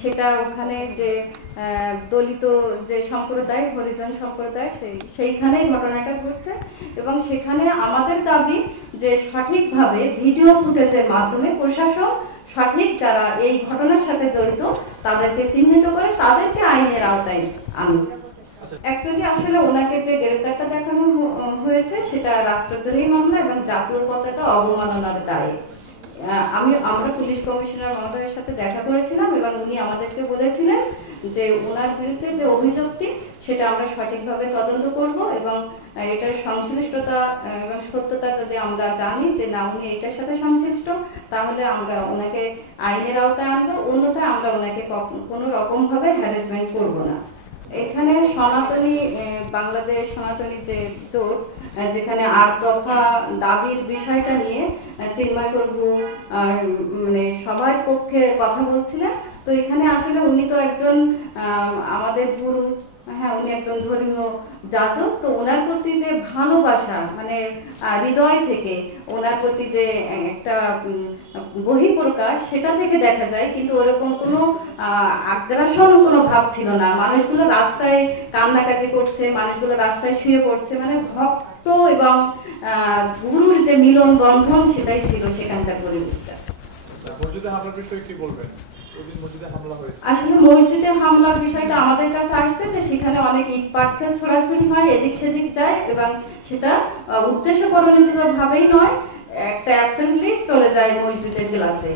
সেটা ওখানে যে দলিত যে সম্প্রদায়, হরিজন সম্প্রদায়, সেইখানেই ঘটনাটা ঘটছে। এবং সেখানে আমাদের দাবি যে সঠিকভাবে ভিডিও ফুটেজের মাধ্যমে প্রশাসন সঠিক যারা এই ঘটনার সাথে জড়িত তাদেরকে চিহ্নিত করে তাদেরকে আইনের আওতায় আনুক। অ্যাকচুয়ালি আসলে ওনাকে যে গ্রেফতারটা দেখানো হয়েছে সেটা রাষ্ট্রদ্রোহী মামলা এবং জাতীয় পতাকা অবমাননার দায়ে। আমরা পুলিশ কমিশনার মহোদয়ের সাথে দেখা করেছিলাম এবং উনি আমাদেরকে বলেছিলেন যে ওনার বিরুদ্ধে যে অভিযোগটি সেটা আমরা সঠিকভাবে তদন্ত করব এবং এটার সংশ্লিষ্টতা এবং সত্যতা যদি আমরা জানি যে না উনি এটার সাথে সংশ্লিষ্ট, তাহলে আমরা ওনাকে আইনের আওতায় আনবো, অন্যথায় আমরা ওনাকে কোনো রকমভাবে হ্যারাসমেন্ট করব না। এখানে সনাতনী বাংলাদেশ সনাতনী যে জোট, যেখানে ৮ দফা দাবির বিষয়টা নিয়ে চিন্ময় প্রভু মানে সবার পক্ষে কথা বলছিলেন। তো এখানে আসলে উনি তো একজন আমাদের গুরু, হ্যাঁ উনি একজন ধর্মীয় যাজক, তো ওনার প্রতি যে ভালোবাসা মানে হৃদয় থেকে ওনার প্রতি যে একটা বহিঃপ্রকাশ সেটা থেকে দেখা যায়, কিন্তু ওরকম কোনো আগ্রাসন কোনো ভাব ছিল না। মানুষগুলো রাস্তায় কান্নাকাটি করছে, মানুষগুলো রাস্তায় শুয়ে পড়ছে, মানে ভক্ত এবং গুরুর যে মিলন বন্ধন সেটাই ছিল সেখানকার পরিবেশটা। মসজিদে হামলার বিষয়ে কি বলবেন? আসলে মসজিদে হামলার বিষয়টা আমাদের কাছে আসছে যে সেখানে অনেক ইট পাটকেল ছোড়াছুড়ি হয়, এদিক সেদিক যায় এবং সেটা উদ্দেশ্য প্রণোদিত ভাবেই নয়, একটা অ্যাবসেন্টলি চলে যায় মসজিদের ক্লাসে।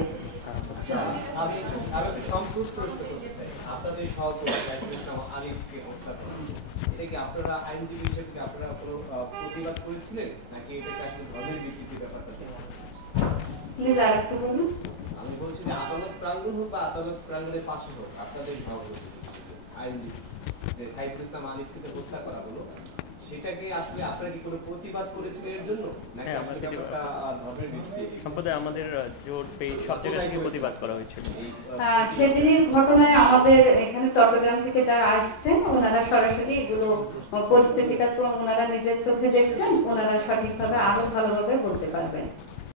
আপনারা আইনজীবী হিসেবে আপনারা কোনো প্রতিবাদ করেছিলেন নাকি এটাকে আসলে ধর্মের ভিত্তিতে ব্যাপারটা? প্লিজ আরেকটু বলুন। আমি বলছি যে আদালত প্রাঙ্গণ হোক বা আদালত প্রাঙ্গণের পাশে হোক, আপনাদের আইনজীবী যে সাইফুল ইসলাম আলিফকে হত্যা করা হলো, সেটাকে আসলে আপনারা কি কোনো প্রতিবাদ করেছিলেন এর জন্য নাকি আসলে ব্যাপারটা ধর্মের ভিত্তিতে? সম্প্রদায় আমাদের জোট সব জায়গা থেকে প্রতিবাদ করা হয়েছিল। সেদিনের ঘটনায় আমাদের এখানে চট্টগ্রাম থেকে যারা আসছেন ওনারা সরাসরি এগুলো পরিস্থিতিটা তো ওনারা নিজের চোখে দেখছেন, ওনারা সঠিকভাবে আরো ভালোভাবে বলতে পারবেন।